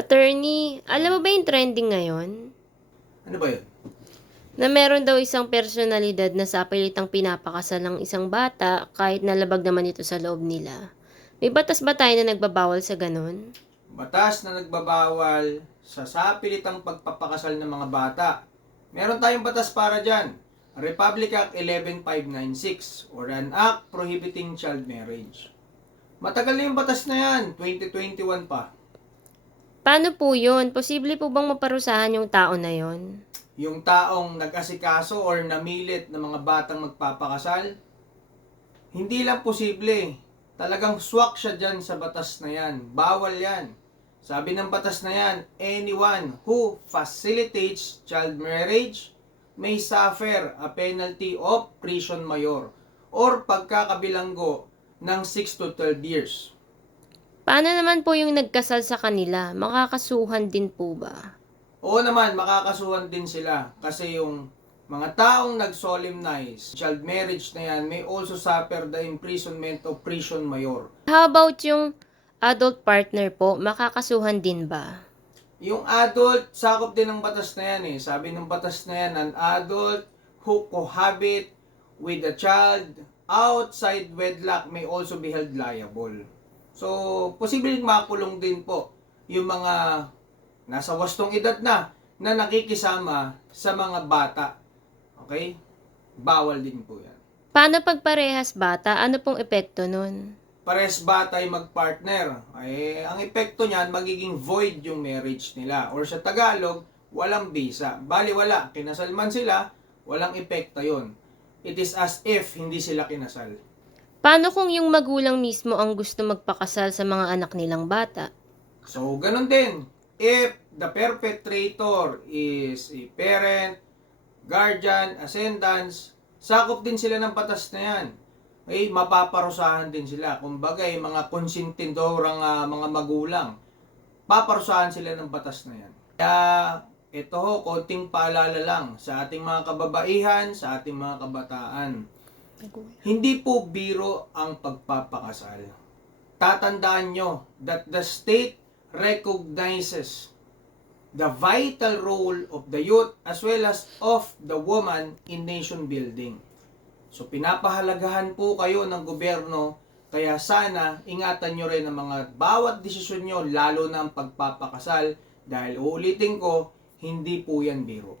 Attorney, alam mo ba yung trending ngayon? Ano ba yun? Na meron daw isang personalidad na sa pilitang pinapakasal ng isang bata kahit nalabag naman ito sa loob nila. May batas ba tayo na nagbabawal sa ganun? Batas na nagbabawal sa sapilitang pagpapakasal ng mga bata. Meron tayong batas para dyan. Republic Act 11596 or an act prohibiting child marriage. Matagal na yung batas na yan, 2021 pa. Paano po yun? Posible po bang maparusahan yung tao na yon? Yung taong nag-asikaso or namilit ng mga batang magpapakasal, hindi lang posible. Talagang swak siya dyan sa batas na yan. Bawal yan. Sabi ng batas na yan, anyone who facilitates child marriage may suffer a penalty of prison mayor or pagkakabilanggo ng 6 to 12 years. Paano naman po yung nagkasal sa kanila? Makakasuhan din po ba? Oo naman, makakasuhan din sila kasi yung mga taong nag-solemnize child marriage na yan may also suffer the imprisonment of prison mayor. How about yung adult partner po? Makakasuhan din ba? Yung adult, sakop din ng batas na yan eh. Sabi ng batas na yan, an adult who cohabit with a child outside wedlock may also be held liable. So, posibleng makulong din po yung mga nasa wastong edad na nakikisama sa mga bata. Okay? Bawal din po yan. Paano pag parehas bata? Ano pong epekto nun? Pares batay magpartner, ay ang epekto niyan magiging void yung marriage nila. Or sa Tagalog, walang bisa. Bali wala, kinasal man sila, walang epekto yon. It is as if hindi sila kinasal. Paano kung yung magulang mismo ang gusto magpakasal sa mga anak nilang bata? So, ganun din. If the perpetrator is a parent, guardian, ascendants, sakop din sila ng batas na yan. Ay mapaparusahan din sila. Kumbaga, mga konsentidorang mga magulang, paparusahan sila ng batas na yan. Kaya, ito ho, konting paalala lang sa ating mga kababaihan, sa ating mga kabataan. Hindi po biro ang pagpapakasal. Tatandaan nyo that the state recognizes the vital role of the youth as well as of the woman in nation building. So pinapahalagahan po kayo ng gobyerno, kaya sana ingatan nyo rin ang mga bawat desisyon nyo, lalo na ang pagpapakasal, dahil uulitin ko, hindi po yan biro.